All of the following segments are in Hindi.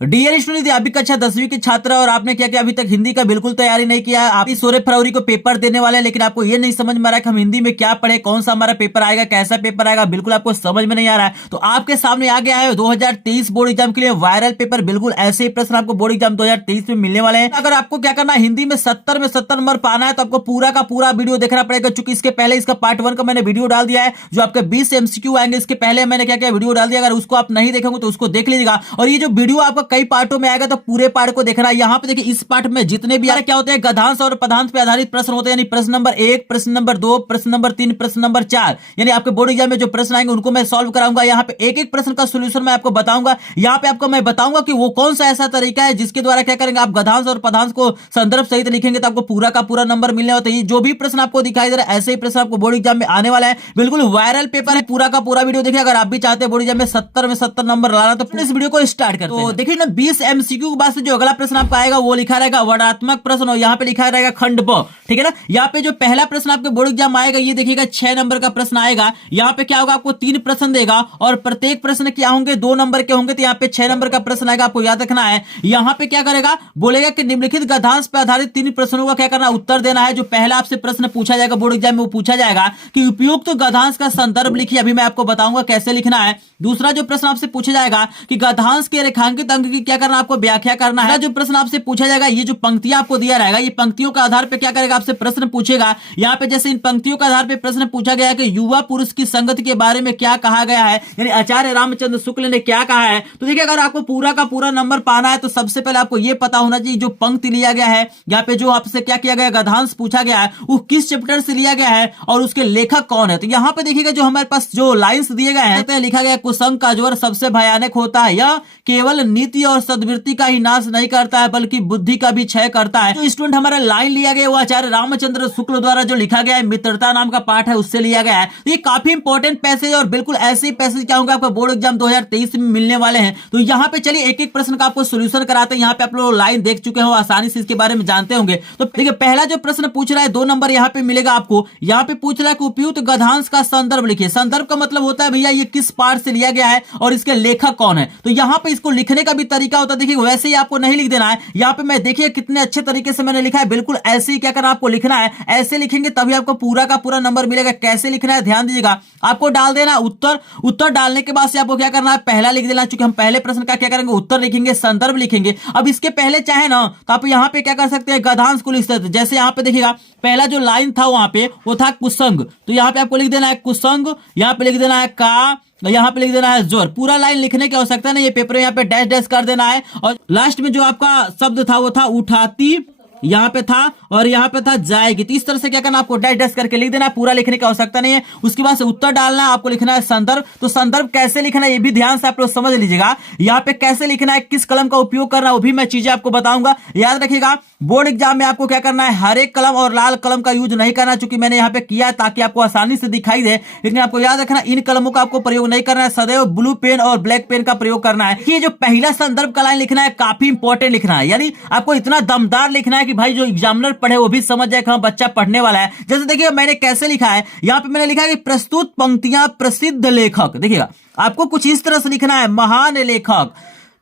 डियर स्टूडेंट, यदि अभी कक्षा 10वीं के छात्र है और आपने क्या किया, अभी तक हिंदी का बिल्कुल तैयारी नहीं किया है, आप 16 फरवरी को पेपर देने वाले हैं, लेकिन आपको ये नहीं समझ में आ रहा है कि हम हिंदी में क्या पढ़े, कौन सा हमारा पेपर आएगा, कैसा पेपर आएगा, बिल्कुल आपको समझ में नहीं आ रहा है, तो आपके सामने आ गया है 2023 बोर्ड एग्जाम के लिए वायरल पेपर। बिल्कुल ऐसे ही प्रश्न आपको बोर्ड एग्जाम 2023 में मिलने वाले हैं। अगर आपको क्या करना है, हिंदी में 70 में 70 नंबर पाना है, तो आपको पूरा का पूरा वीडियो देखना पड़ेगा, चूंकि इसके पहले इसका पार्ट 1 का मैंने वीडियो डाल दिया है, जो आपके 20 एमसीक्यू आएंगे, इसके पहले मैंने क्या क्या वीडियो डाल दिया। अगर उसको आप नहीं देखेंगे तो उसको देख लीजिएगा, और ये जो वीडियो आपका कई पार्टों में आएगा, तो पूरे पार्ट को देखना है। यहाँ पे देखिए, इस पार्ट में जितने भी क्या होते हैं, गद्यांश और पदांश पे आधारित प्रश्न होते हैं, यानी प्रश्न नंबर 1, प्रश्न नंबर 2, प्रश्न नंबर 3, प्रश्न नंबर 4, यानी आपके बोर्ड एग्जाम में जो प्रश्न आएंगे उनको मैं सॉल्व कराऊंगा। यहाँ पे एक एक प्रश्न का सोल्यूशन मैं आपको बताऊंगा। यहाँ पे आपको मैं बताऊंगा कि वो कौन सा ऐसा तरीका है जिसके द्वारा क्या करेंगे, आप गद्यांश और पदांश को संदर्भ सहित लिखेंगे, तो आपको पूरा का पूरा नंबर मिलने होता है। जो भी प्रश्न आपको दिखाई दे रहा है, ऐसे ही प्रश्न आपको बोर्ड एग्जाम में आने वाला है। बिल्कुल वायरल पेपर है, पूरा का पूरा वीडियो देखिए। अगर आप भी चाहते हैं बोर्ड एग्जाम में 70 नंबर लाना, तो इस वीडियो को स्टार्ट करते हैं। तो देखिए ना, 20 एमसीक्यू के बाद से जो अगला प्रश्न आपका आएगा वो लिखा रहेगा वर्णात्मक प्रश्न, और यहाँ पे लिखा रहेगा खंड ब, ठीक है ना। यहाँ पे जो पहला प्रश्न आपके बोर्ड एग्जाम आएगा, ये देखिएगा 6 नंबर का प्रश्न आएगा। यहाँ पे क्या होगा, आपको 3 प्रश्न देगा, और प्रत्येक प्रश्न क्या होंगे, 2 नंबर के होंगे, तो यहाँ पे 6 नंबर का प्रश्न आएगा, आपको याद रखना है। यहाँ पे क्या करेगा, बोलेगा कि निम्नलिखित गद्यांश पर आधारित 3 प्रश्नों का क्या करना, उत्तर देना है। जो पहला आपसे प्रश्न पूछा जाएगा बोर्ड एग्जाम में, वो पूछा जाएगा कि उपयुक्त गद्यांश का संदर्भ लिखिए। अभी मैं आपको बताऊंगा कैसे लिखना है। दूसरा जो प्रश्न आपसे पूछा जाएगा कि गद्यांश के रेखांकित अंक की क्या करना, आपको व्याख्या करना है। जो प्रश्न आपसे पूछा जाएगा, ये जो पंक्तियां आपको दिया रहेगा, ये पंक्तियों के आधार पे क्या करेगा, आपसे प्रश्न पूछेगा। यहाँ पे जैसे इन पंक्तियों के आधार पे प्रश्न पूछा गया है कि युवा पुरुष की संगति के बारे में क्या कहा गया है, यानी आचार्य रामचंद्र शुक्ल ने क्या कहा है। तो देखिए, अगर आपको पूरा का पूरा नंबर पाना है, तो सबसे पहले आपको यह पता होना चाहिए जो पंक्ति लिया गया है, यहाँ पे जो आपसे क्या किया गया, गद्यांश पूछा गया है, वो किस चैप्टर से लिया गया है और उसके लेखक कौन है। तो यहाँ पे देखिएगा, जो हमारे पास जो लाइन्स दिए गए हैं, लिखा गया कुसंग का ज्वर सबसे भयानक होता है, यह केवल नीति और सद्वृत्ति का ही नाश नहीं करता है, बल्कि बुद्धि का भी क्षय करता है। तो स्टूडेंट, हमारा लाइन लिया गया वो आचार्य रामचंद्र शुक्ल द्वारा जो लिखा गया है, मित्रता नाम का पाठ है, उससे लिया गया है। ये काफी इंपॉर्टेंट पैसेज, और बिल्कुल ऐसे ही पैसेज क्या होंगे आपका बोर्ड एग्जाम 2023 में मिलने वाले हैं। तो यहाँ पे चलिए एक एक प्रश्न का आपको सोल्यूशन कराते हैं। यहाँ पे आप लोग लाइन देख चुके हो, आसानी से इसके बारे में जानते होंगे। तो देखिए, पहला जो प्रश्न पूछ रहा है, 2 नंबर यहाँ पे मिलेगा आपको। यहाँ पे पूछ रहा है कि उपयुक्त गद्यांश का संदर्भ लिखिए। संदर्भ का मतलब होता है भैया, ये किस पाठ से लिया गया है और इसके लेखक कौन है। तो यहाँ पे इसको लिखने का भी तरीका होता है। देखिए, वैसे ही आपको नहीं लिख देना है। यहाँ पे मैं देखिए कितने अच्छे तरीके से मैंने लिखा है, बिल्कुल ऐसे ही क्या करना, आपको लिखना है। ऐसे लिखेंगे तभी आपको पूरा का पूरा नंबर मिलेगा। कैसे लिखना है ध्यान दीजिएगा, आपको डाल देना उत्तर। उत्तर डालने के बाद से आपको क्या करना है, पहला लिख देना। चूंकि हम पहले प्रश्न का क्या करेंगे, उत्तर लिखेंगे, संदर्भ लिखेंगे। अब इसके पहले चाहे ना, तो आप यहाँ पे क्या कर सकते हैं, गद्यांश को लिख सकते हैं। जैसे यहाँ पे देखिएगा, पहला जो लाइन था वहां पे वो था कुसंग, तो यहाँ पे आपको लिख देना है कुसंग, यहाँ पे लिख देना है का, यहाँ पे लिख देना है जोर। पूरा लाइन लिखने की आवश्यकता नहीं, ये पेपर में यहाँ पे डैश डैश कर देना है। और लास्ट में जो आपका शब्द था वो था उठाती, यहाँ पे था, और यहाँ पे था जाएगी। तो इस तरह से क्या करना, आपको डैश डैश करके लिख देना है, पूरा लिखने की आवश्यकता नहीं है। उसके बाद से उत्तर डालना है, आपको लिखना है संदर्भ। तो संदर्भ कैसे लिखना है ये भी ध्यान से आप लोग समझ लीजिएगा। यहाँ पे कैसे लिखना है, किस कलम का उपयोग करना है, वो भी मैं चीजें आपको बताऊंगा। याद रखिएगा, बोर्ड एग्जाम में आपको क्या करना है, हरे कलम और लाल कलम का यूज नहीं करना, चूंकि मैंने यहाँ पे किया है ताकि आपको आसानी से दिखाई दे। लेकिन आपको याद रखना, इन कलमों का आपको प्रयोग नहीं करना है, सदैव ब्लू पेन और ब्लैक पेन का प्रयोग करना है। ये जो पहला संदर्भ का लाइन लिखना है, काफी इंपॉर्टेंट लिखना है, यानी आपको इतना दमदार लिखना है कि भाई जो एग्जामिनर पढ़े वो भी समझ जाए कि हाँ बच्चा पढ़ने वाला है। जैसे देखिए, मैंने कैसे लिखा है, यहाँ पे मैंने लिखा है कि प्रस्तुत पंक्तियां प्रसिद्ध लेखक। देखिएगा, आपको कुछ इस तरह से लिखना है, महान लेखक,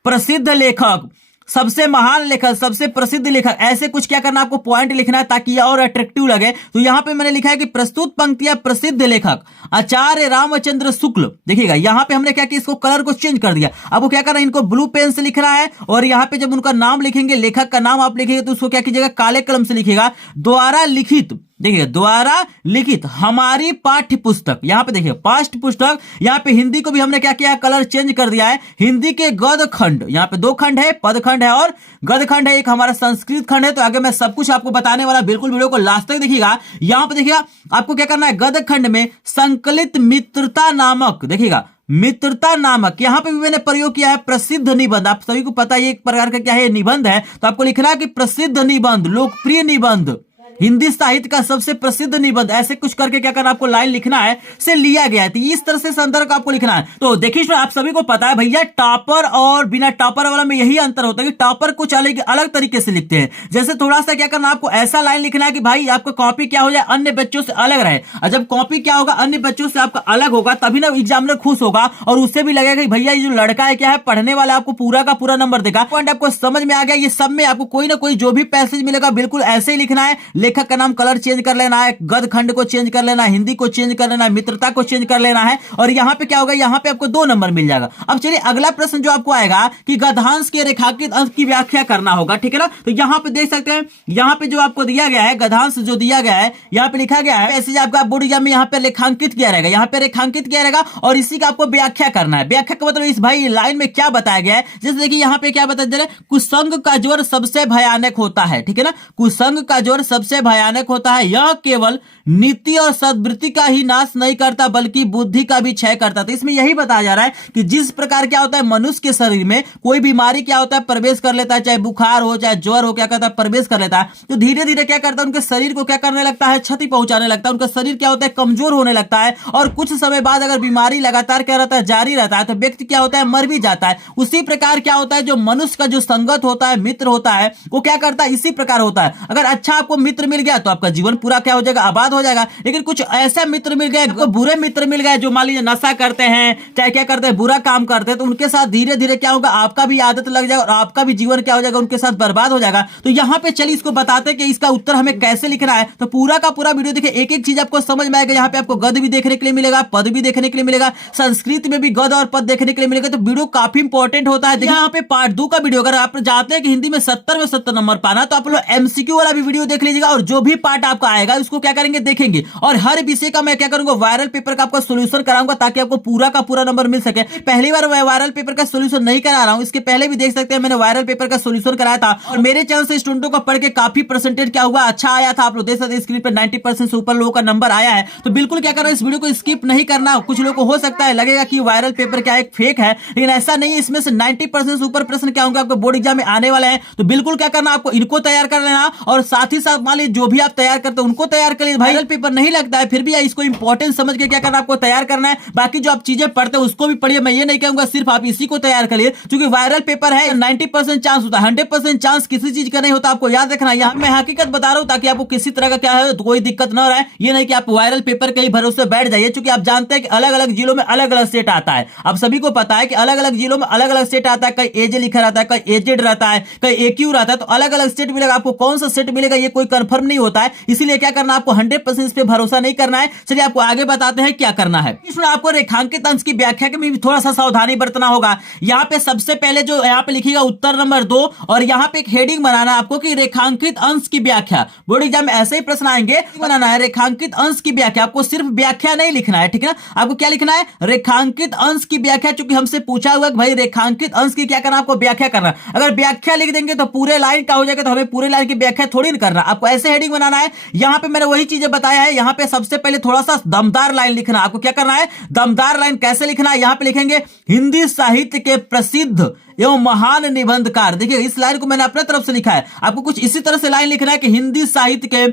प्रसिद्ध लेखक, सबसे महान लेखक, सबसे प्रसिद्ध लेखक, ऐसे कुछ क्या करना, आपको पॉइंट लिखना है ताकि यह और अट्रैक्टिव लगे। तो यहाँ पे मैंने लिखा है कि प्रस्तुत पंक्तियां प्रसिद्ध लेखक आचार्य रामचंद्र शुक्ल। देखिएगा, यहाँ पे हमने क्या किया, इसको कलर को चेंज कर दिया। अब वो क्या करना है, इनको ब्लू पेन से लिखना है, और यहाँ पे जब उनका नाम लिखेंगे, लेखक का नाम आप लिखेंगे, तो उसको क्या कीजिएगा, काले कलम से लिखिएगा, द्वारा लिखित। देखिए, द्वारा लिखित हमारी पाठ्य पुस्तक। यहाँ पे देखिए, पाठ्य पुस्तक। यहाँ पे हिंदी को भी हमने क्या किया, कलर चेंज कर दिया है। हिंदी के गद खंड, यहाँ पे 2 खंड है, पद खंड है और गद खंड है, एक हमारा संस्कृत खंड है। तो आगे मैं सब कुछ आपको बताने वाला, बिल्कुल वीडियो को लास्ट तक देखिएगा। यहाँ पे देखिएगा, आपको क्या करना है, गद खंड में संकलित मित्रता नामक, देखिएगा मित्रता नामक, यहाँ पे भी मैंने प्रयोग किया है प्रसिद्ध निबंध। आप सभी को पता है एक प्रकार का क्या है, निबंध है। तो आपको लिखना है कि प्रसिद्ध निबंध, लोकप्रिय निबंध, हिंदी साहित्य का सबसे प्रसिद्ध निबंध, ऐसे कुछ करके क्या करना आपको लाइन लिखना है, से लिया गया है। तो इस तरह से संदर्भ आपको लिखना है। तो देखिए आप सभी को पता है भैया, टॉपर और बिना टॉपर वाला में यही अंतर होता है कि टॉपर कुछ अलग अलग तरीके से लिखते हैं। जैसे थोड़ा सा क्या करना, आपको ऐसा लाइन लिखना है कि भाई आपका कॉपी क्या हो जाए, अन्य बच्चों से अलग रहे। और जब कॉपी क्या होगा, अन्य बच्चों से आपका अलग होगा, तभी ना एग्जामिनर खुश होगा और उससे भी लगेगा कि भैया ये जो लड़का है क्या है, पढ़ने वाला, आपको पूरा का पूरा नंबर देगा। पॉइंट आपको समझ में आ गया। ये सब में आपको कोई ना कोई जो भी पैसेज मिलेगा बिल्कुल ऐसे ही लिखना है। लेखक का नाम कलर चेंज कर लेना है, गद खंड को चेंज कर लेना है, हिंदी को चेंज कर लेना है, मित्रता को चेंज कर लेना है। और यहां पे क्या होगा, यहां पे आपको 2 नंबर मिल जाएगा। अब चलिए अगला प्रश्न जो आपको आएगा कि गद्यांश के रेखांकित अंश की व्याख्या करना होगा, ठीक है ना। तो यहां पे देख सकते हैं, यहां पे जो आपको दिया गया है गद्यांश जो दिया गया है, यहां पे लिखा गया है ऐसे आपका बोर्ड एग्जाम में यहां पे रेखांकित किया रहेगा, यहां पे रेखांकित किया रहेगा और इसी का आपको व्याख्या करना है। व्याख्या का मतलब इस भाई लाइन में क्या बताया गया है। जैसे देखिए यहां पे क्या बता दे रहे, कुसंग का ज्वर सबसे भयानक होता है, ठीक है ना। कुसंग का ज्वर सबसे भयानक होता है, यह केवल नीति और सद्वृत्ति का ही नाश नहीं करता बल्कि बुद्धि का भी क्षय करता। तो इसमें यही बताया जा रहा है कि जिस प्रकार क्या होता है मनुष्य के शरीर में कोई बीमारी क्या होता है प्रवेश कर लेता है, चाहे बुखार हो चाहे ज्वर हो, क्या करता है प्रवेश कर लेता है, तो धीरे धीरे क्या करता है उनके शरीर को क्या करने लगता है, क्षति पहुंचाने लगता है। उनका शरीर क्या होता है कमजोर होने लगता है और कुछ समय बाद अगर बीमारी लगातार क्या रहता है जारी रहता है तो व्यक्ति क्या होता है मर भी जाता है। उसी प्रकार क्या होता है जो मनुष्य का जो संगत होता है, मित्र होता है, वो क्या करता है इसी प्रकार होता है। अगर अच्छा आपको मित्र मिल गया तो आपका जीवन पूरा क्या हो जाएगा, आबाद हो जाएगा। लेकिन कुछ ऐसा मित्र मिल गए, बुरे मित्र मिल गए जो मान लीजिए नशा करते हैं, चाहे क्या करते हैं बुरा काम करते हैं, तो उनके साथ धीरे धीरे क्या होगा आपका भी आदत लग जाएगा और आपका भी जीवन क्या हो जाएगा उनके साथ बर्बाद हो जाएगा। तो यहां पे चलिए इसको बताते हैं कि इसका उत्तर हमें कैसे लिखना है। तो पूरा का पूरा वीडियो देखिए, एक एक चीज आपको समझ में आएगा। यहाँ पे आपको गद भी देखने के लिए मिलेगा, पद भी देखने के लिए मिलेगा, संस्कृत में भी गद और पद देखने के लिए मिलेगा। तो वीडियो काफी इंपॉर्टेंट होता है। यहाँ पे पार्ट 2 का वीडियो, अगर आप चाहते हैं कि हिंदी में 70 में 70 नंबर पाना, तो आप लोग एमसीक्यू वाला भी वीडियो देख लीजिएगा और जो भी पार्ट आपका आएगा उसको क्या करेंगे देखेंगे। और हर विषय का मैं क्या करूंगा वायरल पेपर का आपको सोल्यूशन कराऊंगा ताकि आपको पूरा का पूरा नंबर मिल सके। पहली बार मैं वायरल पेपर का सोल्यूशन नहीं करा रहा हूं, इसके पहले भी देख सकते हैं मैंने वायरल पेपर का सोल्यूशन कराया था और मेरे चैनल से स्टूडेंटों का पढ़ के काफी परसेंटेज क्या हुआ अच्छा आया था। आप लोग देख सकते हैं स्क्रीन पर 90% से ऊपर लोगों का नंबर आया है। तो बिल्कुल क्या करना, इस वीडियो को स्किप नहीं करना। कुछ लोगों को हो सकता है लगेगा कि वायरल पेपर क्या एक फेक है, लेकिन ऐसा नहीं है। इसमें से 90% से ऊपर प्रश्न क्या होंगे आपको बोर्ड एग्जाम में आने वाले हैं। तो बिल्कुल क्या करना, आपको इनको तैयार कर लेना और साथ ही साथ मान लीजिए जो भी आप तैयार करते हैं उनको तैयार कर लीजिए। वायरल पेपर नहीं लगता है फिर भी इसको इंपॉर्टेंट समझ के क्या करना आपको तैयार करना है। बाकी जो आप चीजें पढ़ते हैं उसको भी पढ़िए, मैं ये नहीं कहूंगा सिर्फ आप इसी को तैयार करिए, क्योंकि वायरल पेपर है 90% चांस होता है, 100% चांस किसी चीज का नहीं होता। आपको याद रखना, यहाँ मैं हकीकत बता रहा हूँ ताकि आपको किसी तरह का क्या है तो कोई दिक्कत न रहे। ये नहीं कि आप वायरल पेपर के ही भरोसे बैठ जाइए, क्योंकि आप जानते हैं कि अलग अलग जिलों में अलग अलग सेट आता है। आप सभी को पता है कि अलग अलग जिलों में अलग अलग सेट आता है, कहीं एजे लिखा रहता है, कहीं एजेड रहता है, कहीं एक्यू रहता है। तो अलग अलग सेट मिलेगा, आपको कौन सा सेट मिलेगा ये कोई कंफर्म नहीं होता है। इसीलिए क्या करना, आपको 100% इस पे भरोसा नहीं करना है। चलिए आपको आगे बताते हैं क्या करना है। इसमें आपको रेखांकित अंश की व्याख्या के में भी थोड़ा सा सावधानी बरतना होगा। यहाँ पे सबसे पहले जो यहाँ पे लिखिएगा उत्तर नंबर 2 और यहाँ पे एक हेडिंग बनाना है आपको कि रेखांकित अंश की व्याख्या। बोर्ड एग्जाम में ऐसे ही प्रश्न आएंगे, बनाना है रेखांकित अंश की व्याख्या। आपको सिर्फ व्याख्या नहीं लिखना है, ठीक है ना। आपको क्या लिखना है, रेखांकित अंश की व्याख्या। चूंकि हमसे पूछा हुआ भाई रेखांकित अंश की क्या करना, आपको व्याख्या करना। अगर व्याख्या लिख देंगे तो पूरे लाइन का हो जाएगा, तो हमें पूरे लाइन की व्याख्या थोड़ी ना करना। आपको ऐसे हेडिंग बनाना है। यहाँ पे मैंने वही चीजें बताया है। यहाँ पे सबसे पहले थोड़ा सा दमदार लाइन लिखना। आपको क्या करना है, दमदार लाइन कैसे लिखना है, यहाँ पे लिखेंगे हिंदी साहित्य के प्रसिद्ध एवं महान निबंधकार। देखिए इस लाइन को मैंने अपने तरफ से लिखा है, आपको कुछ इसी तरह से लाइन लिखना है कि हिंदी साहित्य के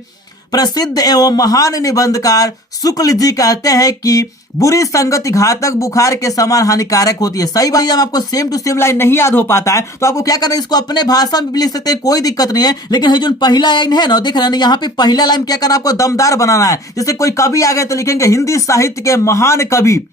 प्रसिद्ध एवं महान निबंधकार शुक्ल जी कहते हैं कि बुरी संगति घातक बुखार के समान हानिकारक होती है। सही बात, जब आपको सेम टू सेम लाइन नहीं याद हो पाता है तो आपको क्या करना है, इसको अपने भाषा में भी लिख सकते हैं, कोई दिक्कत नहीं है। लेकिन जो पहला लाइन है ना, देख रहे हैं यहाँ पे पहला लाइन क्या करना, आपको दमदार बनाना है। जैसे कोई कवि आ गए तो लिखेंगे हिंदी साहित्य के महान कवि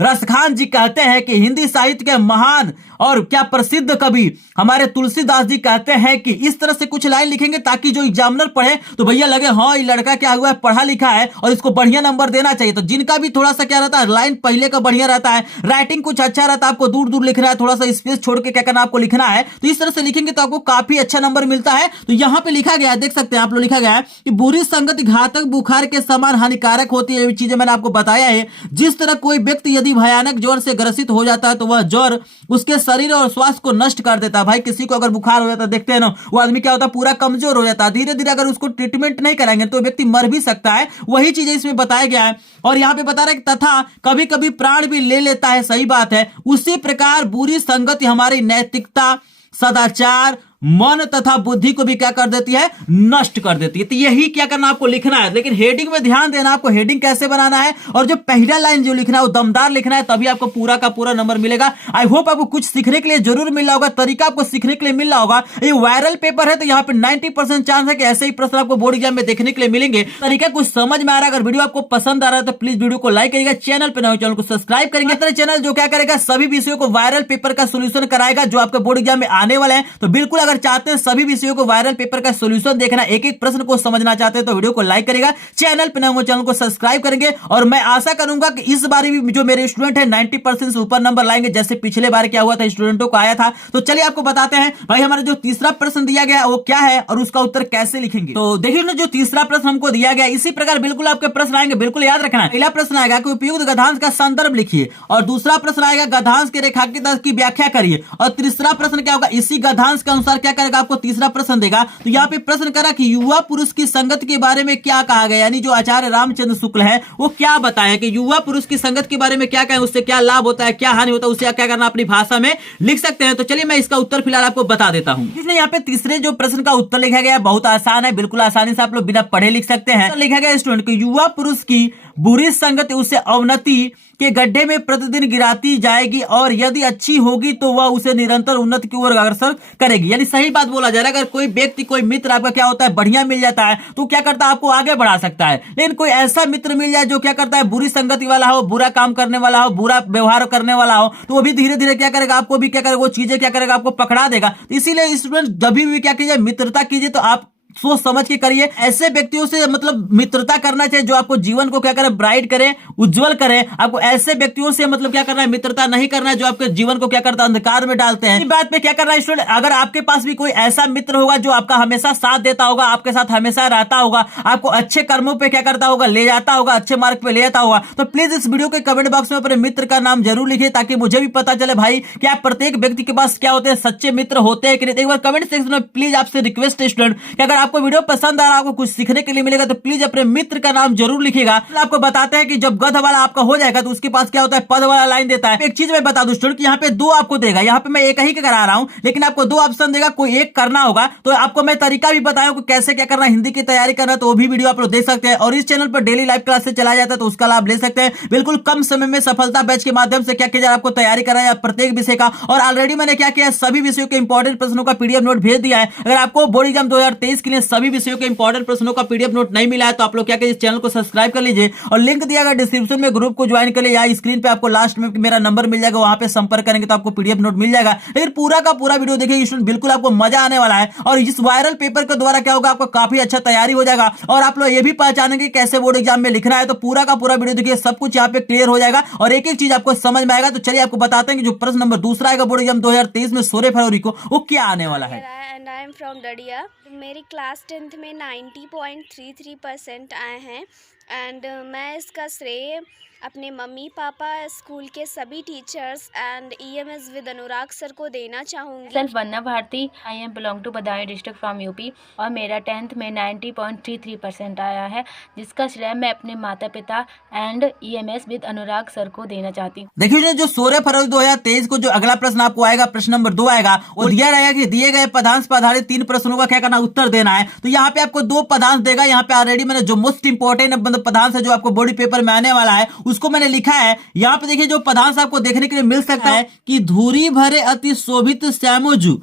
रसखान जी कहते हैं कि हिंदी साहित्य के महान और क्या प्रसिद्ध कवि हमारे तुलसीदास जी कहते हैं कि। इस तरह से कुछ लाइन लिखेंगे ताकि जो एग्जामिनर पढ़े तो भैया लगे हाँ ये लड़का क्या हुआ है, पढ़ा लिखा है और इसको बढ़िया नंबर देना चाहिए। तो जिनका भी थोड़ा सा क्या रहता है, लाइन पहले का बढ़िया रहता है, राइटिंग कुछ अच्छा रहता है, आपको दूर दूर लिखना है, थोड़ा सा स्पेस छोड़ के क्या करना आपको लिखना है। तो इस तरह से लिखेंगे तो आपको काफी अच्छा नंबर मिलता है। तो यहाँ पे लिखा गया है, देख सकते हैं आप लोग, लिखा गया है कि बुरी संगति घातक बुखार के समान हानिकारक होती है। ये चीजें मैंने आपको बताया है। जिस तरह कोई व्यक्ति यदि भयानक ज्वर से ग्रसित हो जाता है तो वह ज्वर उसके शरीर और स्वास्थ्य को नष्ट कर देता है। भाई किसी को अगर बुखार हो जाता है, देखते हैं ना, वो आदमी क्या होता है, पूरा कमजोर हो जाता है। धीरे धीरे अगर उसको ट्रीटमेंट नहीं कराएंगे तो व्यक्ति मर भी सकता है। वही चीजें इसमें बताया गया है। और यहाँ पे बता रहा है तथा कभी कभी प्राण भी ले लेता है। सही बात है। उसी प्रकार बुरी संगति हमारी नैतिकता, सदाचार, मन तथा बुद्धि को भी क्या कर देती है, नष्ट कर देती है। तो यही क्या करना आपको लिखना है, लेकिन हेडिंग में ध्यान देना, आपको हेडिंग कैसे बनाना है और जो पहला लाइन जो लिखना है वो दमदार लिखना है, तभी आपको पूरा का पूरा नंबर मिलेगा। आई होप आपको कुछ सीखने के लिए जरूर मिल रहा होगा, तरीका आपको सीखने के लिए मिल रहा होगा। ये वायरल पेपर है तो यहाँ पे 90% चांस है कि ऐसे ही प्रश्न आपको बोर्ड एग्जाम में देखने के लिए मिलेंगे। तरीका कुछ समझ में आ रहा है, अगर वीडियो आपको पसंद आ रहा है तो प्लीज वीडियो को लाइक करिएगा, चैनल पे नए चैनल को सब्सक्राइब करेंगे। चैनल जो क्या करेगा, सभी विषयों को वायरल पेपर का सोल्यूशन कराएगा जो आपके बोर्ड एग्जाम में आने वाला है। तो बिल्कुल अगर चाहते हैं सभी विषयों को वायरल पेपर का सोल्यूशन देखना, एक एक प्रश्न को समझना चाहते हैं तो वीडियो को लाइक करेगा, चैनल पे नए चैनल को सब्सक्राइब करेंगे। और मैं आशा करूंगा कि इस बार भी जो मेरे स्टूडेंट है 90% से ऊपर नंबर लाएंगे, जैसे पिछले बार क्या हुआ था, स्टूडेंटों को आया था। तो चलिए आपको बताते हैं भाई हमारा जो तीसरा प्रश्न दिया गया वो क्या है और उसका उत्तर कैसे लिखेंगे। तो देखिए ना, जो तीसरा प्रश्न हमको दिया गया इसी प्रकार बिल्कुल आपके प्रश्न आएंगे, बिल्कुल याद रखना है। पहला प्रश्न आएगा कि उपयुक्त गद्यांश का संदर्भ लिखिए, और दूसरा प्रश्न आएगा गद्यांश के रेखांकित की व्याख्या करिए, और तीसरा प्रश्न क्या होगा, इसी गद्यांश के अनुसार क्या करेगा, आपको तीसरा प्रश्न देगा। तो यहाँ पे प्रश्न करा कि युवा पुरुष की संगत के बारे में क्या कहा गया, यानी जो आचार्य रामचंद्र शुक्ल है वो क्या बताया कि युवा पुरुष की संगत के बारे में क्या कहें, उससे क्या लाभ होता है, क्या हानि होता है, उससे क्या करना अपनी भाषा में लिख सकते हैं। तो चलिए मैं इसका उत्तर फिलहाल आपको बता देता हूं। इसमें यहाँ पे तीसरे जो प्रश्न का उत्तर लिखा गया बहुत आसान है, बिल्कुल आसानी से आप लोग बिना पढ़े लिख सकते हैं। तो लिखा गया स्टूडेंट की युवा पुरुष की बुरी संगत उसे अवनति के गड्ढे में प्रतिदिन गिराती जाएगी, और यदि अच्छी होगी तो वह उसे निरंतर उन्नति की ओर अग्रसर करेगी। यानी सही बात बोला जा रहा है, अगर कोई व्यक्ति कोई मित्र आपका क्या होता है बढ़िया मिल जाता है तो क्या करता है, आपको आगे बढ़ा सकता है। लेकिन कोई ऐसा मित्र मिल जाए जो क्या करता है, बुरी संगति वाला हो, बुरा काम करने वाला हो, बुरा व्यवहार करने वाला हो, तो वो भी धीरे धीरे क्या करेगा, आपको भी क्या करेगा, वो चीजें क्या करेगा, आपको पकड़ा देगा। तो इसीलिए स्टूडेंट जब भी क्या कीजिए, मित्रता कीजिए तो आप सोच समझ के करिए। ऐसे व्यक्तियों से मतलब मित्रता करना चाहिए जो आपको जीवन को क्या करे, ब्राइट करे, उज्जवल करे। आपको ऐसे व्यक्तियों से मतलब क्या करना है, मित्रता नहीं करना है जो आपके जीवन को क्या करता है, अंधकार में डालते हैं। इस बात पे क्या करना है स्टूडेंट, अगर आपके पास भी कोई ऐसा मित्र होगा जो आपका हमेशा साथ देता होगा, आपके साथ हमेशा रहता होगा, आपको अच्छे कर्मों पे क्या करता होगा, ले जाता होगा, अच्छे मार्ग पे ले जाता होगा, तो प्लीज इस वीडियो के कमेंट बॉक्स में अपने मित्र का नाम जरूर लिखिए, ताकि मुझे भी पता चले भाई क्या प्रत्येक व्यक्ति के पास क्या होते हैं, सच्चे मित्र होते हैं कि नहीं। एक बार कमेंट सेक्शन में प्लीज आपसे रिक्वेस्ट है स्टूडेंट कि अगर आपको वीडियो पसंद आपको कुछ सीखने के लिए मिलेगा तो प्लीज अपने मित्र का नाम जरूर लिखिएगा। आपको बताते हैं कि जब गध वाला आपका हो जाएगा तो उसके पास क्या होता है, पद वाला लाइन देता है। एक चीज मैं बता दूं स्टूडेंट कि यहाँ पे दो आपको देगा, यहाँ पे मैं एक ही करा रहा हूं, लेकिन आपको दो ऑप्शन देगा, कोई एक करना होगा। तो आपको मैं तरीका भी बताया कि कैसे क्या करना, हिंदी की तैयारी करना, तो वो भी वीडियो आप लोग देख सकते हैं। और इस चैनल पर डेली लाइव क्लास से चला जाता है तो उसका लाभ ले सकते हैं। बिल्कुल कम समय में सफलता बैच के माध्यम से क्या किया जाए, आपको तैयारी कराया प्रत्येक विषय का। और ऑलरेडी मैंने क्या किया, सभी विषयों के इंपॉर्टेंट प्रश्नों का पीडीएफ नोट भेज दिया है। अगर आपको बोर्ड एग्जाम 2023 के लिए सभी विषयों के इंपॉर्टेंट प्रश्नों का पीडीएफ नोट नहीं मिला है तो आप लोग क्या कीजिए, चैनल को सब्सक्राइब कर लीजिए, और लिंक दिया गया डिस्क्रिप्शन में, ग्रुप को ज्वाइन कर लीजिए, या स्क्रीन पे आपको लास्ट में मेरा नंबर मिल जाएगा, वहां पे संपर्क करेंगे तो आपको पीडीएफ नोट मिल जाएगा। लेकिन पूरा का पूरा वीडियो देखिए स्टूडेंट, बिल्कुल आपको मजा आने वाला है। और इस वायरल पेपर के द्वारा क्या होगा, आपको काफी अच्छा तैयारी हो जाएगा, और आप लोग ये भी पहचानेंगे कैसे बोर्ड एग्जाम में लिखना है। तो पूरा का पूरा वीडियो देखिए, सब कुछ यहाँ पे क्लियर हो जाएगा और एक एक चीज आपको समझ में आएगा। तो चलिए आपको बताते हैं कि जो प्रश्न नंबर दूसरा आएगा बोर्ड एग्जाम 2023 में 16 फरवरी को, वो क्या आने वाला है। एंड आई एम फ्रॉम डडिया। मेरी क्लास 10th में 90.33% आए हैं, एंड मैं इसका श्रेय अपने मम्मी पापा, स्कूल के सभी teachers and EMS with Anurag sir को देना चाहूँगी। Self Vanna Bharti, I am belong to Badaun district from UP, और मेरा 10th में 90.33% आया है, जिसका श्रेय मैं अपने माता पिता and EMS with Anurag sir को देना चाहती हूँ। देखिए जो 16 फरवरी 2023 को जो अगला प्रश्न आपको आएगा, प्रश्न नंबर 2 आएगा, वो दिया रहेगा कि दिए गए पदांश पर आधारित 3 प्रश्नों का क्या करना, उत्तर देना है। तो यहाँ पे आपको 2 पदांश देगा। यहाँ पे ऑलरेडी मैंने जो मोस्ट इंपोर्टेंट मतलब पदांश है जो आपको बॉडी पेपर में आने वाला है उसको मैंने लिखा है। यहाँ पे देखिए जो पदांश आपको देखने के लिए मिल सकता है कि धूरी भरे अति शोभित श्यामोजू,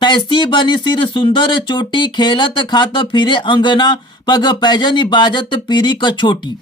तैसी बनी सिर सुंदर चोटी, खेलत खात फिरे अंगना, पग पैजनी बाजत पीरी कछोटी,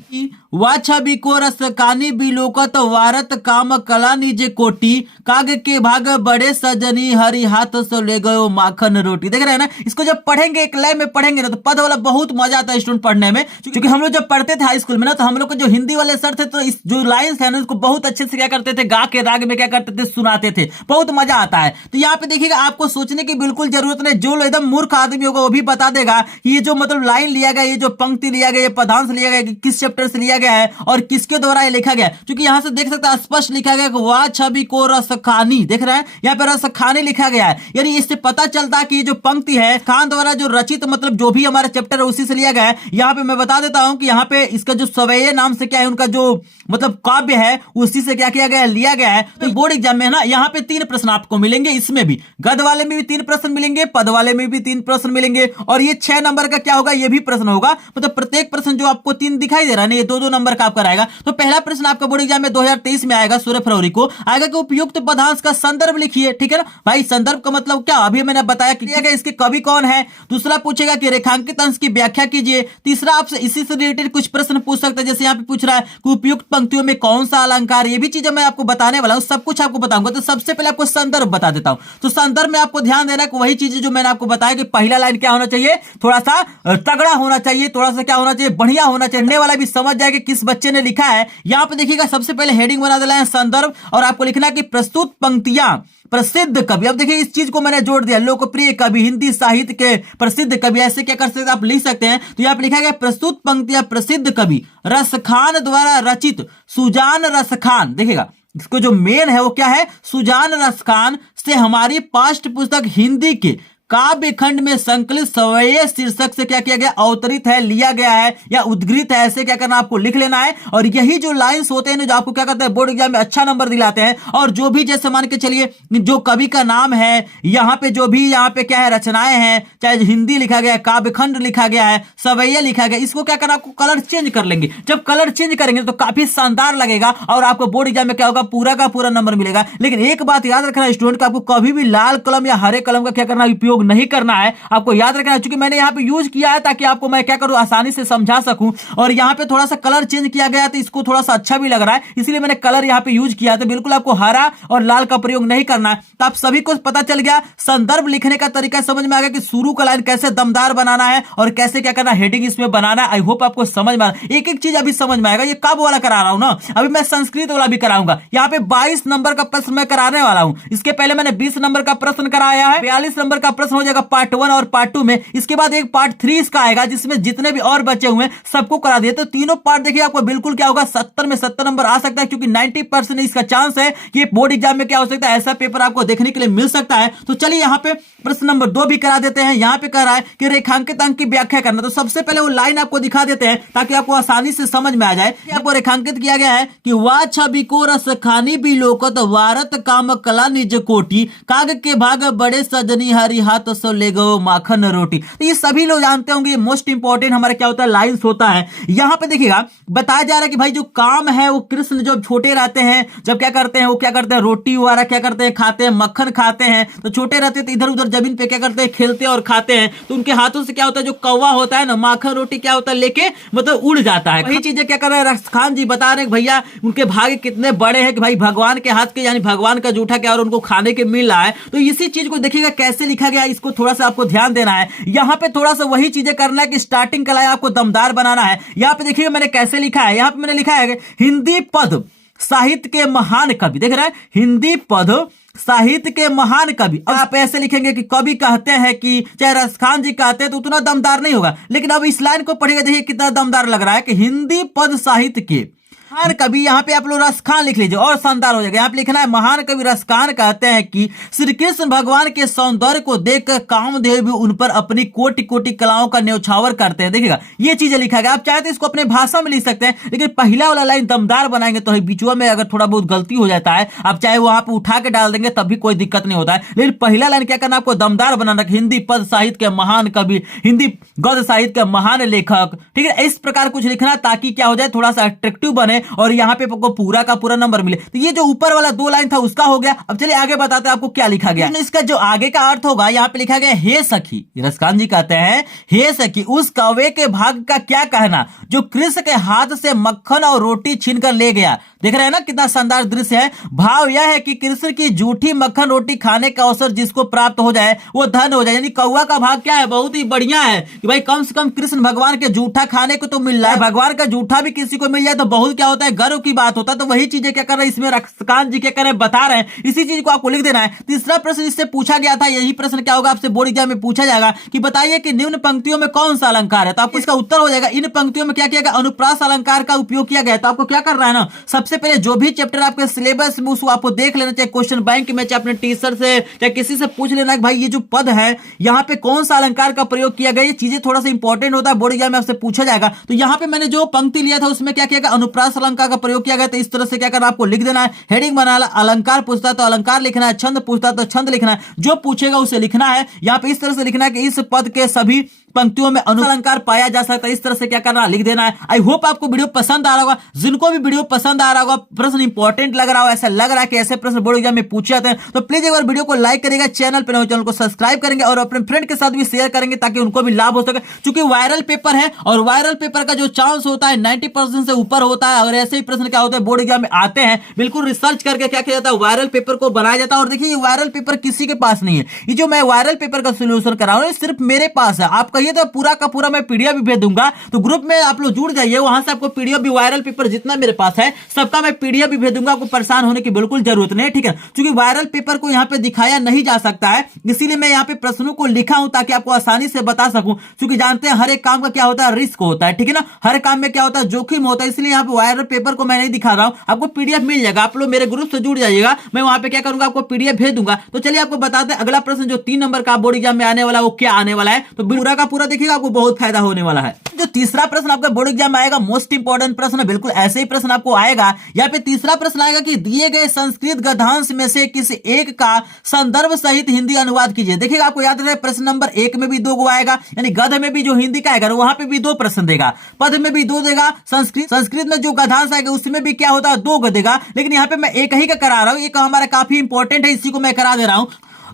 वाछा बिको रसकानी बिलोकत वारत काम कला निजे कोटी, काग के भाग बड़े सजनी हरि हाथ सो ले गयो माखन रोटी। देख रहे हैं ना, इसको जब पढ़ेंगे एक लय में पढ़ेंगे ना तो पद वाला बहुत मजा आता है स्टूडेंट पढ़ने में। क्योंकि हम लोग जब पढ़ते थे हाई स्कूल में ना, तो हम लोग को जो हिंदी वाले सर थे तो इस जो लाइन्स है ना उसको बहुत अच्छे से क्या करते थे, गा के राग में क्या करते थे, सुनाते थे, बहुत मजा आता है। तो यहाँ पे देखिएगा आपको सोचने की बिल्कुल जरूरत नहीं, जो एकदम मूर्ख आदमी होगा वो भी बता देगा कि ये जो मतलब लाइन लिया गया, ये जो पंक्ति लिया गया, ये पदांश लिया गया, किस चैप्टर से लिया गया, गया है और किसके द्वारा ये लिखा गया है, क्योंकि यहाँ से देख सकते हैं स्पष्ट लिखा गया है कि वाह छवि को रसखानी, देख रहे हैं यहाँ पे रसखानी लिखा गया है। यानी इससे पता चलता है कि ये जो पंक्ति है खान द्वारा जो रचित मतलब जो भी हमारा चैप्टर है उसी से लिया गया है। यहाँ पे मैं बता देता हूं कि यहाँ पे इसका जो सवैये नाम से क्या है उनका जो मतलब काव्य है उसी से क्या किया गया है, लिया गया है। तो बोर्ड एग्जाम में ना यहाँ पे 3 प्रश्न आपको मिलेंगे, इसमें भी गद वाले में भी 3 प्रश्न मिलेंगे, पद वाले में भी 3 प्रश्न मिलेंगे और ये 6 नंबर का क्या होगा, ये भी प्रश्न होगा। मतलब प्रत्येक प्रश्न जो आपको 3 दिखाई दे रहा है ना, ये 2-2 नंबर का आपका रहेगा। तो पहला प्रश्न आपका बोर्ड एग्जाम में 2023 में आएगा 16 फरवरी को आएगा कि उपयुक्त पदांश का संदर्भ लिखिए। ठीक है ना भाई, संदर्भ का मतलब क्या अभी मैंने बताया कि इसके कवि कौन है। दूसरा पूछेगा कि रेखांकित अंश की व्याख्या कीजिए। तीसरा आपसे इसी से रिलेटेड कुछ प्रश्न पूछ सकता है, जैसे यहाँ पे पूछ रहा है कि उपयुक्त पंक्तियों में कौन सा अलंकार, ये भी चीजें मैं आपको बताने वाला हूँ, सब कुछ आपको बताऊंगा। तो सबसे पहले आपको संदर्भ बता देता हूँ। तो संदर्भ में आपको ध्यान देना कि वही चीजें जो मैंने आपको बताया कि पहला लाइन क्या होना चाहिए, थोड़ा सा तगड़ा होना चाहिए, थोड़ा सा क्या होना चाहिए, बढ़िया होना चाहिए, पढ़ने वाला भी समझ जाए कि किस बच्चे ने लिखा है। यहाँ पे देखिएगा सबसे पहले हेडिंग बना देना है संदर्भ और आपको लिखना है कि प्रस्तुत पंक्तियां प्रसिद्ध कवि। अब देखिए इस चीज को मैंने जोड़ दिया, लोकप्रिय कवि, हिंदी साहित्य के प्रसिद्ध कवि, ऐसे क्या कर सकते हैं आप लिख सकते हैं। तो यहाँ पे लिखा गया प्रस्तुत पंक्तियां प्रसिद्ध कवि रसखान द्वारा रचित सुजान रसखान। देखिएगा इसको जो मेन है वो क्या है, सुजान रसखान से हमारी पाठ्य पुस्तक हिंदी के काव्य खंड में संकलित सवैये शीर्षक से क्या किया गया, अवतरित है, लिया गया है या उद्गृत है, ऐसे क्या करना आपको लिख लेना है। और यही जो लाइंस होते हैं जो आपको क्या करते हैं बोर्ड एग्जाम में अच्छा नंबर दिलाते हैं। और जो भी जैसे मान के चलिए जो कवि का नाम है, यहाँ पे जो भी यहाँ पे क्या है रचनाएं हैं, चाहे हिंदी लिखा गया है, काव्य खंड लिखा गया है, सवैया लिखा गया, इसको क्या करना आपको कलर चेंज कर लेंगे। जब कलर चेंज करेंगे तो काफी शानदार लगेगा और आपको बोर्ड एग्जाम में क्या होगा, पूरा का पूरा नंबर मिलेगा। लेकिन एक बात याद रखना स्टूडेंट का, आपको कभी भी लाल कलम या हरे कलम का क्या करना उपयोग नहीं करना है, आपको याद रखना है। क्योंकि मैंने यहाँ पे यूज किया है ताकि आपको मैं क्या करूं आसानी से समझा सकूं। और यहाँ पे थोड़ा सा कलर चेंज किया गया तो इसको थोड़ा सा अच्छा भी लग रहा है, इसलिए मैंने कलर यहाँ पे यूज किया। तो बिल्कुल आपको हरा और लाल का प्रयोग नहीं करना है। तो आप सभी को पता चल गया, संदर्भ लिखने का तरीका समझ में आ गया कि शुरू का लाइन कैसे दमदार बनाना है और कैसे क्या करना, हेडिंग इसमें बनाना है। आई होप आपको समझ में आ रहा है। एक एक चीज अभी समझ में आएगा। ये कब वाला करा रहा हूं ना, अभी मैं संस्कृत वाला भी कराऊंगा। यहाँ पे 22 नंबर का प्रश्न मैं कराने वाला हूं। इसके पहले मैंने 20 नंबर का प्रश्न कराया है, 42 नंबर का प्रश्न हो जाएगा पार्ट 1 और पार्ट 2 में। इसके बाद एक पार्ट 3 इसका आएगा जिसमें जितने भी और बचे हुए सबको करा दिए। तो तीनों पार्ट देखिए आपको बिल्कुल क्या होगा, 70 में 70 नंबर आ सकता है, क्योंकि 90% इसका चांस है कि बोर्ड एग्जाम में क्या हो सकता है, ऐसा पेपर आपको देखने के लिए मिल सकता है। तो चलिए यहाँ पे प्रश्न नंबर 2 भी करा देते हैं। यहाँ पे कह रहा है कि रेखांकित अंक की व्याख्या करना। तो सबसे पहले वो लाइन आपको दिखा देते हैं ताकि आपको आसानी से समझ में आ जाए। आपको रेखांकित किया गया है कि वाह छवि को रसखानी भी लोकत वारत काम कला निज कोटि काग के भाग बड़े सजनी हरि हाथ सो ले गो माखन रोटी। तो ये सभी लोग जानते होंगे, ये मोस्ट इंपॉर्टेंट हमारा क्या होता है, लाइंस होता है। यहाँ पे देखिएगा बताया जा रहा है कि भाई जो काम है वो कृष्ण जब छोटे रहते हैं, जब क्या करते हैं, वो क्या करते हैं, रोटी वगैरह क्या करते हैं, खाते हैं, मक्खन खाते हैं। तो छोटे रहते हैं तो इधर उधर जमीन पे क्या करते हैं, खेलते हैं और खाते हैं। तो उनके हाथों से क्या होता है, जो कौवा होता है ना, माखन रोटी क्या होता है लेके मतलब उड़ जाता है। वही चीजें क्या कर रहे हैं रसखान जी बता रहे हैं भैया उनके भाग्य कितने बड़े हैं कि भाई भगवान के हाथ के यानी भगवान का जूठा क्या और उनको खाने के मिल रहा है। तो इसी चीज को देखिएगा कैसे लिखा गया, इसको थोड़ा सा आपको ध्यान देना है। यहाँ पे थोड़ा सा वही चीजें करना है कि स्टार्टिंग का लाइन आपको दमदार बनाना है। यहाँ पे देखिएगा मैंने कैसे लिखा है, यहाँ पे मैंने लिखा है हिंदी पद साहित्य के महान कवि, देख रहे हैं हिंदी पद साहित्य के महान कवि। अब आप ऐसे लिखेंगे कि कवि कहते हैं कि चाहे रसखान जी कहते हैं तो उतना दमदार नहीं होगा। लेकिन अब इस लाइन को पढ़िएगा, देखिए कितना दमदार लग रहा है कि हिंदी पद साहित्य के महान कवि। यहाँ पे आप लोग रसखान लिख लीजिए और शानदार हो जाएगा। यहाँ पे लिखना है महान कवि रसखान कहते हैं कि श्री कृष्ण भगवान के सौंदर्य को देखकर कामदेव भी उन पर अपनी कोटि कोटि कलाओं का न्यौछावर करते हैं। देखिएगा ये चीजें लिखा गया। आप चाहे तो इसको अपने भाषा में लिख सकते हैं, लेकिन पहला वाला लाइन दमदार बनाएंगे तो बीचवा में अगर थोड़ा बहुत गलती हो जाता है, आप चाहे वहां पे उठा के डाल देंगे तब भी कोई दिक्कत नहीं होता है। लेकिन पहला लाइन क्या करना, आपको दमदार बनाना, हिंदी पद साहित्य के महान कवि, हिंदी गद्य साहित्य के महान लेखक। ठीक है, इस प्रकार कुछ लिखना ताकि क्या हो जाए, थोड़ा सा अट्रैक्टिव बने और यहाँ पे को पूरा का पूरा नंबर मिले। तो ये जो ऊपर वाला 2 लाइन था उसका हो गया। अब चलिए आगे बताते हैं आपको क्या लिखा गया। इसका जो आगे का अर्थ होगा, यहाँ पे लिखा गया हे सखी, रसखान जी कहते हैं हे सखी उस कौवे के भाग का क्या कहना जो कृष्ण के हाथ से मक्खन और रोटी छीन कर ले गया। देख रहे हैं ना कितना शानदार दृश्य है। भाव यह है कि कृष्ण की जूठी मक्खन रोटी खाने का अवसर जिसको प्राप्त हो जाए वो धन हो जाए। यानी कौवा का भाव क्या है, बहुत ही बढ़िया है कि भाई कम से कम कृष्ण भगवान के जूठा खाने को तो मिल रहा है, भगवान का जूठा भी किसी को मिल जाए तो बहुत क्या होता है, गर्व की बात होता है। तो वही चीजें क्या कर रहे हैं इसमें रक्षकांत जी क्या कर रहे हैं, बता रहे हैं। इसी चीज को आपको लिख देना है। तीसरा प्रश्न इससे पूछा गया था, यही प्रश्न क्या होगा आपसे बोर्ड एग्जाम में पूछा जाएगा कि बताइए कि निम्न पंक्तियों में कौन सा अलंकार है। तो आपको इसका उत्तर हो जाएगा इन पंक्तियों में क्या किया गया, अनुप्रास अलंकार का उपयोग किया गया। तो आपको क्या करना है ना, सबसे पहले जो भी चैप्टर आपके सिलेबस में उसको आपको देख लेना, चाहे क्वेश्चन बैंक में, चाहे अपने टीचर से, चाहे किसी से पूछ लेना कि भाई ये जो पद है यहाँ पे कौन सा अलंकार का प्रयोग किया गया। ये चीजें थोड़ा सा इंपॉर्टेंट होता है, बोर्ड एग्जाम में आपसे पूछा जाएगा। तो यहाँ पे मैंने जो पंक्ति लिया था उसमें क्या किया गया, अनुप्रास अलंकार का प्रयोग किया गया। तो इस तरह से क्या करना आपको लिख देना है। हेडिंग बनाना, अलंकार पूछता है तो अलंकार लिखना है, छंद पूछता है तो छंद लिखना है, जो पूछेगा उसे लिखना है। यहाँ पे इस तरह से लिखना है कि इस पद के सभी पंक्तियों में अनुअलंकार पाया जा सकता है। इस तरह से क्या करना, लिख देना है। आई होप आपको वीडियो पसंद आ रहा होगा। जिनको भी वीडियो पसंद आ रहा होगा, प्रश्न इंपॉर्टेंट लग रहा हो, ऐसा लग रहा है कि ऐसे प्रश्न बोर्ड एग्जाम में पूछे जाते हैं, तो प्लीज एक बार वीडियो को लाइक करेगा, चैनल पर नए चैनल को सब्सक्राइब करेंगे और अपने फ्रेंड के साथ भी शेयर करेंगे ताकि उनको भी लाभ हो सके। क्योंकि वायरल पेपर है और वायरल पेपर का जो चांस होता है 90% से ऊपर होता है। और ऐसे ही प्रश्न क्या होता है बोर्ड एग्जाम में आते हैं, बिल्कुल रिसर्च करके क्या किया जाता है, वायरल पेपर को बनाया जाता है। और देखिए ये वायरल पेपर किसी के पास नहीं है, ये जो मैं वायरल पेपर का सोल्यूशन कर रहा हूँ सिर्फ मेरे पास है। आप कहिए तो पूरा का पूरा मैं पीडीएफ भी भेज दूंगा, तो ग्रुप में आप लोग जुड़ जाइए, वहां से आपको पीडीएफ भी, वायरल पेपर जितना मेरे पास है सबका मैं पीडीएफ भी भेज दूंगा। आपको परेशान होने की बिल्कुल जरूरत नहीं है, ठीक है। क्योंकि वायरल पेपर को यहाँ पे दिखाया नहीं जा सकता है, इसीलिए मैं यहाँ पे प्रश्नों को लिखा हूं ताकि आपको आसानी से बता सकूं। क्योंकि जानते हैं हर एक काम का क्या होता है, रिस्क होता है, ठीक है ना, हर काम में क्या होता है, जोखिम होता है। इसलिए यहाँ पे वायरल पेपर को मैं नहीं दिखा रहा हूं, आपको पीडीएफ मिल जाएगा। आप लोग मेरे ग्रुप से जुड़ जाइएगा, मैं वहां पे क्या करूंगा, आपको पीडीएफ भेज दूंगा। तो चलिए आपको बताते हैं अगला प्रश्न जो 3 नंबर का बोर्ड एग्जाम में आने वाला है वो क्या आने वाला है। तो पूरा का पूरा देखिएगा, आपको बहुत फायदा होने वाला है। जो तीसरा प्रश्न आपका बोर्ड एग्जाम में आएगा, मोस्ट इंपॉर्टेंट प्रश्न है, बिल्कुल ऐसे ही प्रश्न आपको आएगा। यहाँ पे तीसरा प्रश्न आएगा कि दिए गए संस्कृत गद्यांश में से किसी एक का संदर्भ सहित हिंदी अनुवाद कीजिए। देखिएगा आपको याद रहे प्रश्न नंबर 1 में भी 2 गो आएगा, यानी गद्य में भी जो हिंदी का आएगा वहां पे भी 2 प्रश्न देगा, पद में भी 2 देगा, संस्कृत में जो गद्यांश आएगा उसमें भी क्या होता है 2 गो देगा। लेकिन यहाँ पे मैं एक ही का करा रहा हूँ, एक हमारा काफी इंपॉर्टेंट है, इसी को मैं करा दे रहा हूँ।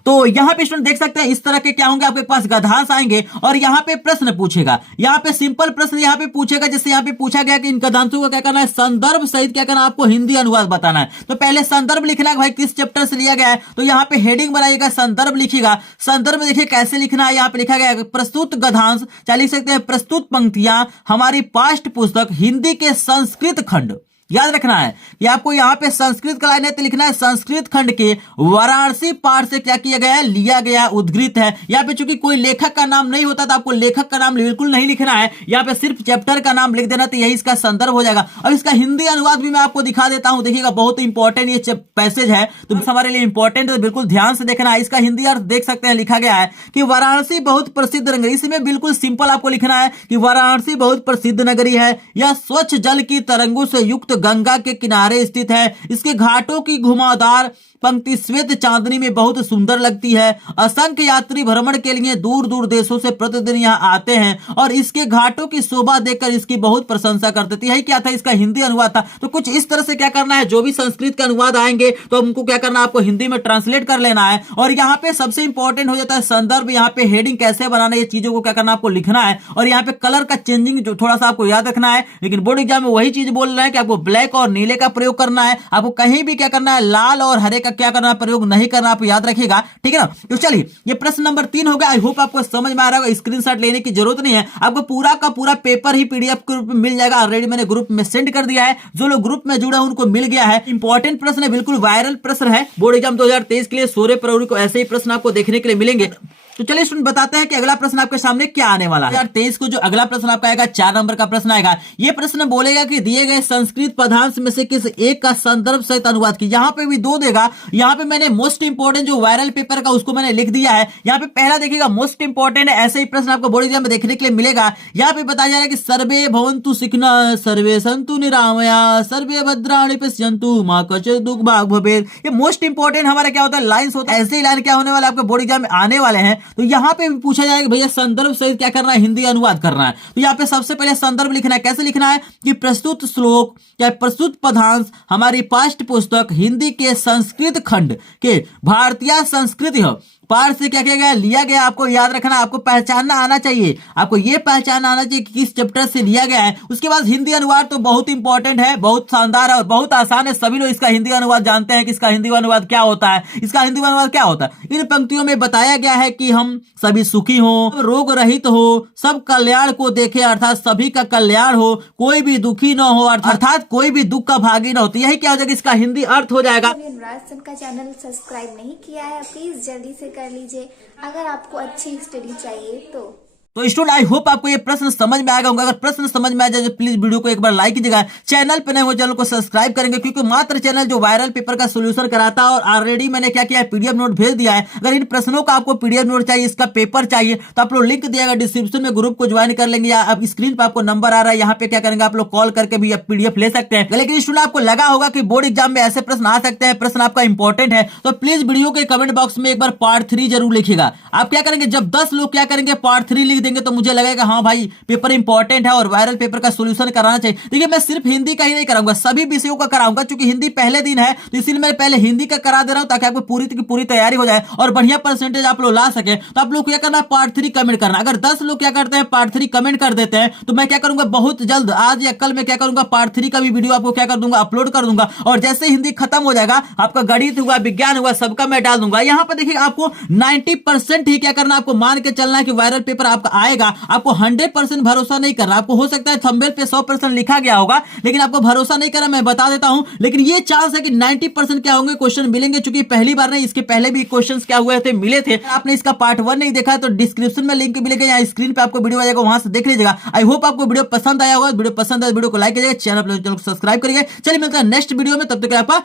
तो यहाँ पे स्टूडेंट देख सकते हैं इस तरह के क्या होंगे, आपके पास गद्यांश आएंगे और यहाँ पे प्रश्न पूछेगा। यहाँ पे सिंपल प्रश्न यहाँ पे पूछेगा, जैसे यहाँ पे पूछा गया कि इन गद्यांशों को क्या करना है, संदर्भ सहित क्या करना है, आपको हिंदी अनुवाद बताना है। तो पहले संदर्भ लिखना है भाई किस चैप्टर से लिया गया है, तो यहाँ पे हेडिंग बनाइएगा, संदर्भ लिखिएगा। संदर्भ देखिए कैसे लिखना है, यहाँ पे लिखा गया है प्रस्तुत गद्यांश, चाहे लिख सकते हैं प्रस्तुत पंक्तियां हमारी पाठ्य पुस्तक हिंदी के संस्कृत खंड। याद रखना है कि आपको यहाँ पे संस्कृत का लाइन है तो लिखना है संस्कृत खंड के वाराणसी पाठ से क्या किया गया है, लिया गया, उद्धृत है। यहाँ पे चूंकि कोई लेखक का नाम नहीं होता तो आपको लेखक का नाम बिल्कुल नहीं लिखना है, यहाँ पे सिर्फ चैप्टर का नाम लिख देना, तो यही इसका संदर्भ हो जाएगा। और इसका हिंदी अनुवाद भी मैं आपको दिखा देता हूँ, देखिएगा बहुत इंपॉर्टेंट ये पैसेज है, तो हमारे लिए इंपॉर्टेंट है, बिल्कुल ध्यान से देखना है। इसका हिंदी अर्थ देख सकते हैं, लिखा गया है कि वाराणसी बहुत प्रसिद्ध नगरी, इसमें बिल्कुल सिंपल आपको लिखना है कि वाराणसी बहुत प्रसिद्ध नगरी है, यह स्वच्छ जल की तरंगों से युक्त गंगा के किनारे स्थित है, इसके घाटों की घुमावदार पंक्ति श्वेत चांदनी में बहुत सुंदर लगती है। असंख्य यात्री भ्रमण के लिए दूर दूर देशों से प्रतिदिन यहाँ आते हैं और इसके घाटों की शोभा देखकर इसकी बहुत प्रशंसा करते थे। यही क्या था, इसका हिंदी अनुवाद था। तो कुछ इस तरह से क्या करना है, जो भी संस्कृत के अनुवाद आएंगे तो हमको क्या करना है, आपको हिंदी में ट्रांसलेट कर लेना है। और यहाँ पे सबसे इंपॉर्टेंट हो जाता है संदर्भ, यहाँ पे हेडिंग कैसे बनाना है, ये चीजों को क्या करना आपको लिखना है। और यहाँ पे कलर का चेंजिंग जो थोड़ा सा आपको याद रखना है, लेकिन बोर्ड एग्जाम में वही चीज बोल रहे हैं कि आपको ब्लैक और नीले का प्रयोग करना है, आपको कहीं भी क्या करना है लाल और हरे का क्या करना है, प्रयोग नहीं करना, आप याद रखिएगा, ठीक है ना। तो चलिए ये प्रश्न नंबर 3 हो गया। आई होप आपको समझ में आ रहा होगा, स्क्रीनशॉट लेने की जरूरत नहीं है, आपको पूरा का पूरा पेपर ही पीडीएफ के रूप में मिल जाएगा। ऑलरेडी मैंने ग्रुप में सेंड कर दिया है, जो लोग ग्रुप में जुड़े हैं उनको मिल गया है। इंपॉर्टेंट प्रश्न है, बिल्कुल वायरल प्रश्न है, बोर्ड एग्जाम 2023 के लिए 16 फरवरी को ऐसे ही प्रश्न आपको देखने के लिए मिलेंगे। तो चलिए स्टूडेंट बताते हैं कि अगला प्रश्न आपके सामने क्या आने वाला है। 2023 को जो अगला प्रश्न आपका आएगा 4 नंबर का प्रश्न आएगा। ये प्रश्न बोलेगा कि दिए गए संस्कृत पदांश में से किस एक का संदर्भ सहित अनुवाद की। यहाँ पे भी 2 देगा, यहाँ पे मैंने मोस्ट इंपॉर्टेंट जो वायरल पेपर का उसको मैंने लिख दिया है। यहाँ पे पहला देखिएगा मोस्ट इंपॉर्टेंट है, ऐसे ही प्रश्न आपको बोर्ड एग्जाम में देखने के लिए मिलेगा। यहाँ पे बताया जा रहा है कि सर्वे भवन्तु सुखिनः सर्वे सन्तु निरामया सर्वे भद्राणि पश्यन्तु मा कश्चित् दुःख भाग् भवेत्। ये मोस्ट इंपॉर्टेंट हमारा क्या होता है, लाइन्स होता है। ऐसे ही लाइन क्या होने वाला आपके बोर्ड एग्जाम में आने वाले हैं। तो यहाँ पे पूछा जाएगा भैया संदर्भ सहित क्या करना है, हिंदी अनुवाद करना है। तो यहाँ पे सबसे पहले संदर्भ लिखना है, कैसे लिखना है कि प्रस्तुत श्लोक या प्रस्तुत पदांश हमारी पाठ्य पुस्तक हिंदी के संस्कृत खंड के भारतीय संस्कृति पार्ट से क्या किया गया, लिया गया। आपको याद रखना, आपको पहचानना आना चाहिए, आपको ये पहचानना आना चाहिए कि किस चैप्टर से लिया गया है। उसके बाद हिंदी अनुवाद तो बहुत इंपॉर्टेंट है, बहुत शानदार है और बहुत आसान है। सभी लोग इसका हिंदी अनुवाद जानते हैं कि इसका हिंदी अनुवाद क्या होता है। इसका हिंदी अनुवाद क्या होता है, इन पंक्तियों में बताया गया है कि हम सभी सुखी हो, रोग रहित हो, सब कल्याण को देखे, अर्थात सभी का कल्याण हो, कोई भी दुखी न हो, अर्थात कोई भी दुख का भागी न हो। तो यही क्या हो जाएगा, इसका हिंदी अर्थ हो जाएगा। अनुराग सर का चैनल सब्सक्राइब नहीं किया है, प्लीज जल्दी से कर लीजिए अगर आपको अच्छी स्टडी चाहिए तो। तो स्टूडेंट, आई होप आपको ये प्रश्न समझ में आएगा होगा। अगर प्रश्न समझ में आ जाए तो प्लीज वीडियो को एक बार लाइक कीजिएगा। चैनल पे नए हो चैनल को सब्सक्राइब करेंगे, क्योंकि मात्र चैनल जो वायरल पेपर का सोल्यूशन कराता है। और ऑलरेडी मैंने क्या किया है, पीडीएफ नोट भेज दिया है। अगर इन प्रश्नों का आपको पीडीएफ नोट चाहिए, इसका पेपर चाहिए, तो आप लोग लिंक दिया डिस्क्रिप्शन में, ग्रुप को ज्वाइन कर लेंगे, या अब स्क्रीन पर आपको नंबर आ रहा है, यहाँ पे क्या करेंगे, आप लोग कॉल करके भी पीडीएफ ले सकते हैं। लेकिन स्टूडेंट, आपको लगा होगा कि बोर्ड एग्जाम में ऐसे प्रश्न आ सकते हैं, प्रश्न आपका इंपॉर्टेंट है, तो प्लीज वीडियो के कमेंट बॉक्स में एक बार पार्ट 3 जरूर लिखिएगा। आप क्या करेंगे, जब 10 लोग क्या करेंगे, पार्ट 3 लिख देंगे, तो मुझे लगेगा हाँ भाई पेपर इंपॉर्टेंट है और वायरल पेपर का सॉल्यूशन कराना चाहिए। देखिए, मैं सिर्फ हिंदी का ही नहीं कराऊंगा, सभी विषयों का कराऊंगा, क्योंकि हिंदी पहले दिन है, तो इसलिए मैं पहले हिंदी का करा दे रहा हूं, ताकि आपको पूरी की पूरी तैयारी हो जाए और बढ़िया परसेंटेज आप लोग ला सके। तो आप लोग क्या करना, पार्ट 3 कमेंट करना। अगर 10 लोग क्या करते हैं, पार्ट 3 कमेंट कर देते हैं, तो मैं क्या करूंगा, बहुत जल्द आज या कल मैं क्या करूंगा, पार्ट 3 का भी वीडियो आपको क्या कर दूंगा, अपलोड कर दूंगा। और जैसे हिंदी खत्म हो जाएगा, आपका गणित हुआ, विज्ञान हुआ, सबका मैं डाल दूंगा। यहाँ पर देखिए, आपको 90% ही क्या करना, आपको मान के चलना है कि वायरल पेपर आपका आएगा। आपको 100% भरोसा नहीं करना। आपको हो सकता है थंबनेल पे 100% लिखा गया होगा, लेकिन आपको भरोसा नहीं करना, मैं बता देता हूं। लेकिन ये चांस है कि 90% क्या होंगे, क्वेश्चन मिलेंगे, क्योंकि पहली बार नहीं, इसके पहले भी क्वेश्चंस क्या हुए थे, मिले थे। आपने इसका पार्ट 1 नहीं देखा है तो डिस्क्रिप्शन में लिंक मिलेगा, या स्क्रीन पे आपको वीडियो आ जाएगा, वहां से देख लीजिएगा। आई होप आपको वीडियो पसंद आया होगा। वीडियो पसंद आया, वीडियो को लाइक कीजिएगा, चैनल को सब्सक्राइब करिए। चलिए मिलते हैं नेक्स्ट वीडियो में, तब तक आपका